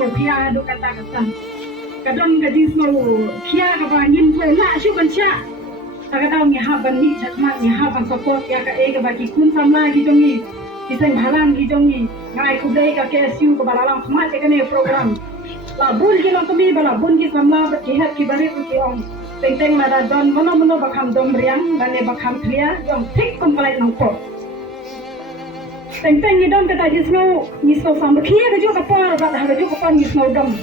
semua pia do kata-kata. Kadang gaji semua pia kebanyin pola syukur syak. Kadang nyahaban ni cakmat nyahaban support ya ka ega bagi kun samla gitu ni. Kisah halang gitu ni. Ngai kudai ka KSU ke balalang khmat ke ni program. Labun ki long kami balabun ki samla berkihat ki bari ki ong. Teng-teng mada don mono bakham dom riang bane bakham kria yang tik komplit nongko. Teng-teng ni dom kata jisno samla kia ke juga par bat ha juga par jisno dom.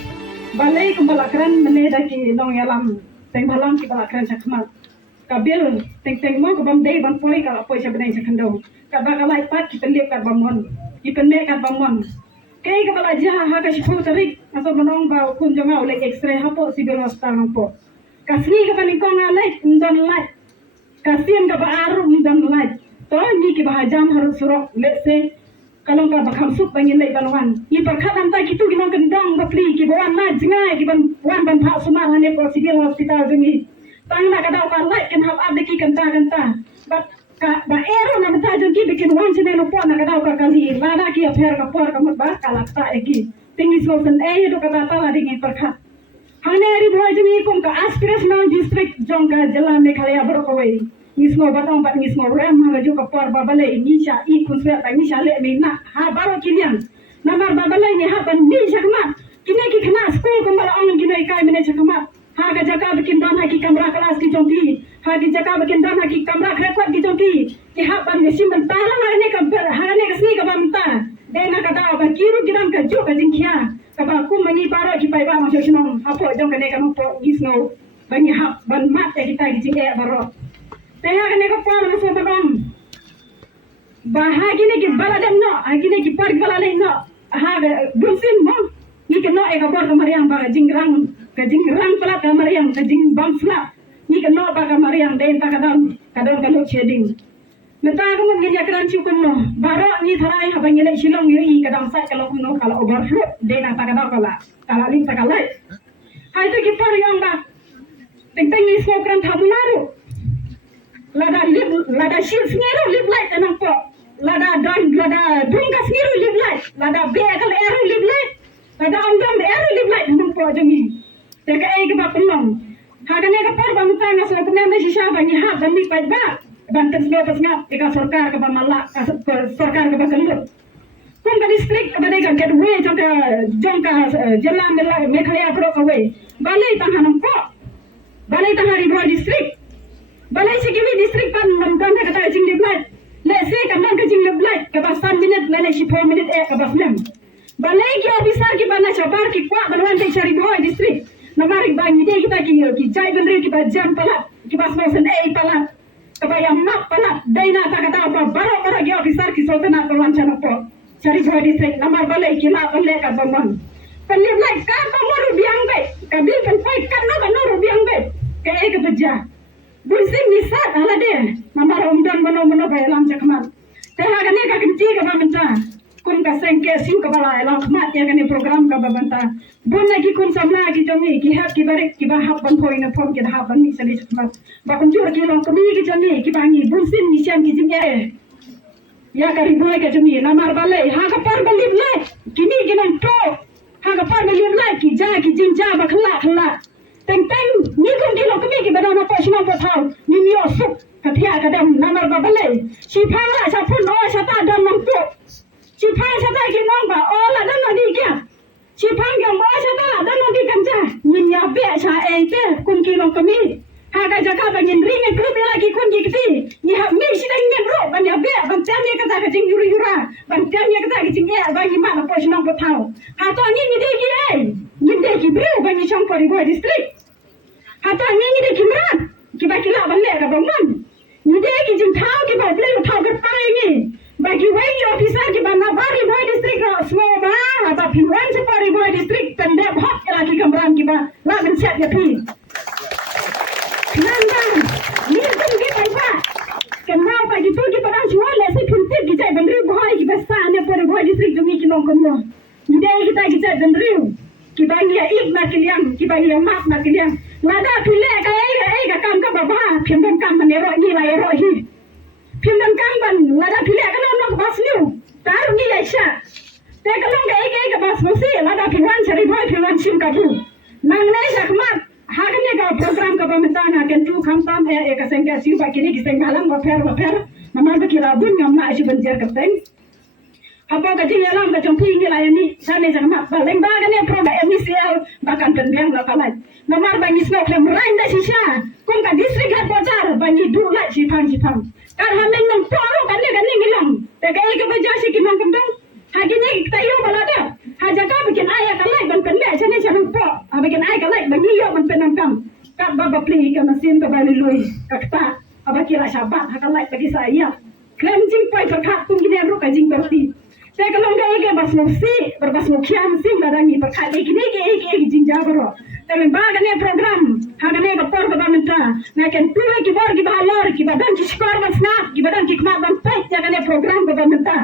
Balai kembalakran mene daki dong yalam. Teng balang ki balakran cakmat. Kabil teng-teng mo kabam dei ban poi ka poi sabnai sakandong ka bagalai pat ki penlep kat bamon ki penlep kat bamon kei ka bala ja ha ka sifu tarik aso menong ba kun jonga oleh x-ray ha po sibil hospital nampo kasni ka paling kong alai ndon lai kasien ka ba aru ndon lai to ni ki ba jam harus surok lese kalong ka bakham sup bangin lai banwan ni perkhat antai kitu ki nong kendong ba pli ki bawan na jingai ki ban ban pha sumar hane po sibil hospital jumi tang nak kadau kan like kan hab abdeki kanta ba ero na mata jonki bikin wan sine no po na kadau ka kali lada ki affair ka por ka mat ba kala ta eki tingis lo sen do kata ta la dingi perkha hane ri boy jimi kum ka aspirational district jongka jela Meghalaya Brokawai nismo batong bat nismo ram ha ju ka por ba bale nisha I kun swe ta nisha le me na ha baro kilian namar ba bale ni ha ban ni sakma kine ki khana school kum bala ong kine kai mene sakma Haga jaka bikin dan haki kamera kelas ki jongki. Hagi jaka bikin dan haki kamera rekod ki jongki. Ki hak ban mesi mentara harane ka harane ka sini ka banta. Dena kata ba kiru kiran ka jo ka jingkia. Ka ba ku mani baro ki pai ba ma shoshnon. Apo jong ka ne ka no po gisno. Bani hak ban mat kita ki jingke baro. Teha ka ne ka po na so bagam. Ba hagi ne ki baladem no. Hagi ne ki par balale no. Haga bunsin mo. Ni ke no e ka bor ka mariang ba jingrang kajing pula kamar yang kajing bang pula ni kena apa kamar yang den tak kadang kalau shading meta aku menginya keran cukup no baru ni tharai ha bangile silong yui kadang sa kalau kuno kalau overflow den tak kadang kalau link tak kalai hai tu kipar yang ba teng ni semua keran thamunaru lada shield sniru lip light enang po lada dung kasniru lip light lada bekal eru lip light lada ondam eru lip light enang po jangi Teka ay ba pelong. Haga ne ka par ba mutanga sa tena me shisha ba ni ha ban ni pa ba. Ban tas nga ika sarkar ka ba mala sarkar ka ba kallo. Kung ka district ka ba ne ka get way jongka jilla Meghalaya Brokawai. Balai tahanam po. Balai tahari bro district. Balai sikiwi district pan mamkan ka ta jing diblat. Le se ka man ka jing diblat ka ba 3 minute le 4 minute ka ba film. Balai ki officer ki ba na chabar ki kwa balwan te shari bro district. Namarik bangi dia kita ki jai bendri kita jam pala kita smosen pala kapaya mak pala daina ta kata apa baro ki officer ki sotena perwan chana po cari joy district namar balai kila palle ka bamon palle lai ka bamoru biang be kabil kan pai kan na banoru biang be ke ek beja busi misat ala de namar umdan mono bayalam chakman teha gane ka kinci ka bamenta kun ka sengke siu ka bala elang khmat ya gane program ka babanta bon lagi kun samla ki jomi ki hat ki barek ki ba hab ban point na pom ki da hab ban ni sali khmat ba kun jur ki long kami ki jomi ki bangi bunsin ni siam ki jingere ya kari boy ka jomi namar bale ha ka par balib le kimi ki nan to ha ka par balib le ki ja ki jinja ba khla teng ni kun ki long kami ki badana pa shina pa thau ni yo sup ka thia ka dam namar ba bale si phang la sa phun o sa ta dam nam to si phang sa ta ki nong ba o la dan ni kya si phang yang ba sa ta dan ni kan ja ni ya be sa e te kun ki long kami ha ka jaka ba nyin ring group la ki kun ki ti ni ha mi si dang nyen ro ban ya be ban tam ni ka ta ka jing yura ban tam ni ka ta ka jing ya ba ni ma na po shina pa thau ha to ni de ki e ni de ki bru ba ni chang pari boy district ha to ni de ki mran ki ba ki la ban le ka ba man ni de ki jing thau ki ba ble thau ka pa ni bagi wai officer ki bana bari boy district ro smo ba ata pinwan se pari boy district tende hot kala ki kamran ki ba la ben set ya pi nanda ni tum ki ba kenal pa ki tu ki pada jua le se pinti ki jai bandri boy ki basta ne pari boy district mi ki non kono ni de ki ta ki jai bandri ki bangi ya ik na kiliang ki bangi ya mak na kiliang lada pile ka ai ka kam ka baba phim kam ne ro ni la ro hi phim kam ban lada pile ka no bas niu taru ni aisha te kalong ga ek bas mosi lada phiwan sari sim kabu. Nang nei sakmat hagane ka program ka pemerintahan akan tu khampam ka sengka siu ba kini kiseng balang ba fer nama ba kira bun ngam na si banjar kateng apa ka jing alam ka jong ping la ni sane sakmat baleng ba gane program MCL bakan kendeng la kalai namar ba ni snok lem rain da sisa kum ka district headquarter ba ni du la si phang kar hameng nang toro kan ni ngilang te ka ke ba jasi ki mang kendeng hagine tayo balada haja ka bikin ayah kalai ban pendek sane sane po bikin ayah kalai bagi yo ban penangkam kat baba pli ka mesin ka bali lui kakta abakira sabat hakalai bagi saya klem jing pai perkat tung gine ru ka jing berti saya kalau enggak ke bas musi berbas mukiam sim badangi perkat iki jing jabro tapi bagane program hagane ka por ka minta naken tuwe ki bor ki balor ki badan ki skor ban snap ki badan ki kmat ban pai jagane program ka minta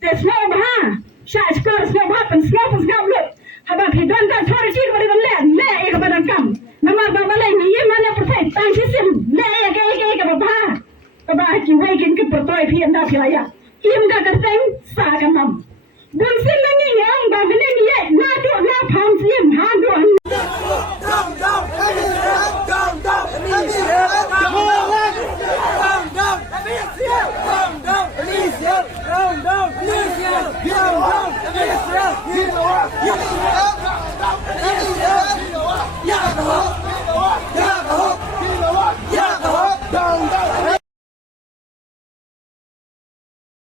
tesno bah Syah skor semua bapan semua pun semua belum. Habis hidup dan thor cik beri balik le ek badan kam. Nama bapa lain ni mana perfect tang sistem le ek bapa. Bapa ki wai kin ke pertoi phi anda philaya. Im da kerteng sa kamam. Bun sin lengi yang ba mene ni na do na pham sim ha do.